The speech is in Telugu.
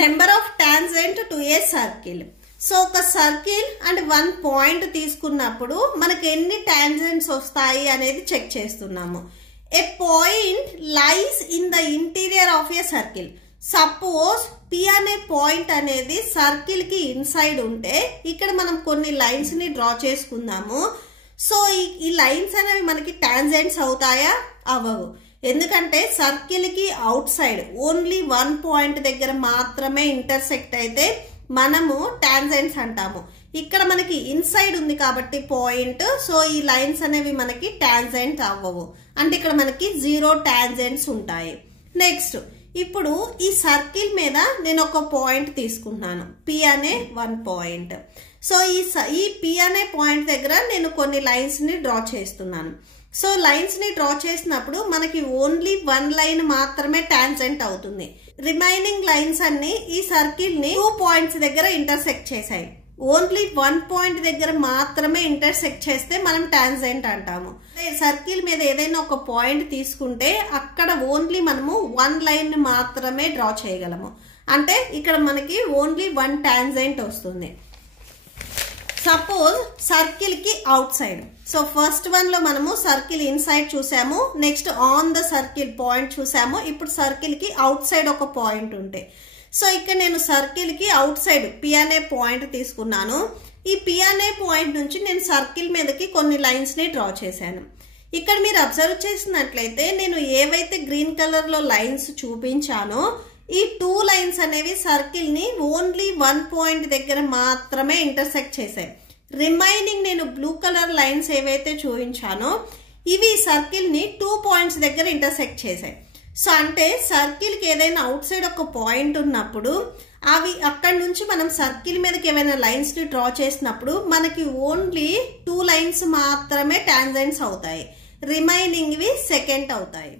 Number of tangent to a circle. So ఒక సర్కిల్ అండ్ 1 పాయింట్ తీసుకున్నప్పుడు మనకి ఎన్ని టాంజెంట్స్ వస్తాయి అనేది చెక్ చేస్తున్నాము. A point lies in the interior of a circle. Suppose P అనే పాయింట్ అనేది సర్కిల్ కి ఇన్సైడ్ ఉంటే ఇక్కడ మనం కొన్ని లైన్స్ ని డ్రా చేసుకుందాము. సో ఈ లైన్స్ అనేవి మనకి టాంజెంట్స్ అవుతాయా? అవ్వవు. ఎందుకంటే సర్కిల్ కి అవుట్ సైడ్ ఓన్లీ 1 పాయింట్ దగ్గర మాత్రమే ఇంటర్సెక్ట్ అయితే మనము టాంజెంట్స్ అంటాము. ఇక్కడ మనకి ఇన్సైడ్ ఉంది కాబట్టి పాయింట్, సో ఈ లైన్స్ అనేవి మనకి టాంజెంట్ అవ్వవు. అంటే ఇక్కడ మనకి 0 టాంజెంట్స్ ఉంటాయి. నెక్స్ట్ ఇప్పుడు ఈ సర్కిల్ మీద నేను ఒక పాయింట్ తీసుకుంటున్నాను, P అనే 1 పాయింట్. సో ఈ P అనే పాయింట్ దగ్గర నేను కొన్ని లైన్స్ ని డ్రా చేస్తున్నాను. సో లైన్స్ ని డ్రా చేసినప్పుడు మనకి ఓన్లీ 1 లైన్ మాత్రమే టాంజెంట్ అవుతుంది. రిమైనింగ్ లైన్స్ అన్ని ఈ సర్కిల్ ని 2 పాయింట్స్ దగ్గర ఇంటర్సెక్ట్ చేశాయి. ఓన్లీ 1 పాయింట్ దగ్గర మాత్రమే ఇంటర్సెక్ట్ చేస్తే మనం టాంజెంట్ అంటాము. సర్కిల్ మీద ఏదైనా ఒక పాయింట్ తీసుకుంటే అక్కడ ఓన్లీ మనము 1 లైన్ మాత్రమే డ్రా చేయగలము. అంటే ఇక్కడ మనకి ఓన్లీ 1 టాంజెంట్ వస్తుంది. సపోజ్ సర్కిల్ కి out side. So first one లో మనము సర్కిల్ ఇన్సైడ్ చూసాము, next on the circle point చూసాము. ఇప్పుడు సర్కిల్ కి అవుట్ సైడ్ ఒక పాయింట్ ఉంటే, సో ఇక్కడ నేను సర్కిల్ కి అవుట్ సైడ్ P అనే పాయింట్ తీసుకున్నాను. ఈ P అనే పాయింట్ నుంచి నేను సర్కిల్ మీదకి కొన్ని లైన్స్ ని డ్రా చేశాను. ఇక్కడ మీరు అబ్జర్వ్ చేసినట్లయితే నేను ఏవైతే గ్రీన్ కలర్ లో లైన్స్ చూపించానో ఈ 2 లైన్స్ అనేవి సర్కిల్ ని ఓన్లీ 1 పాయింట్ దగ్గర మాత్రమే ఇంటర్సెక్ట్ చేశాయి. రిమైనింగ్ నేను బ్లూ కలర్ లైన్స్ ఏవైతే చూపించానో ఇవి సర్కిల్ ని 2 పాయింట్స్ దగ్గర ఇంటర్సెక్ట్ చేశాయి. సో అంటే సర్కిల్ కి ఏదైనా అవుట్ సైడ్ ఒక పాయింట్ ఉన్నప్పుడు అవి అక్కడి నుంచి మనం సర్కిల్ మీదకి ఏమైనా లైన్స్ ని డ్రా చేసినప్పుడు మనకి ఓన్లీ 2 లైన్స్ మాత్రమే టాంజెంట్స్ అవుతాయి. రిమైనింగ్ వి సెకండ్ అవుతాయి.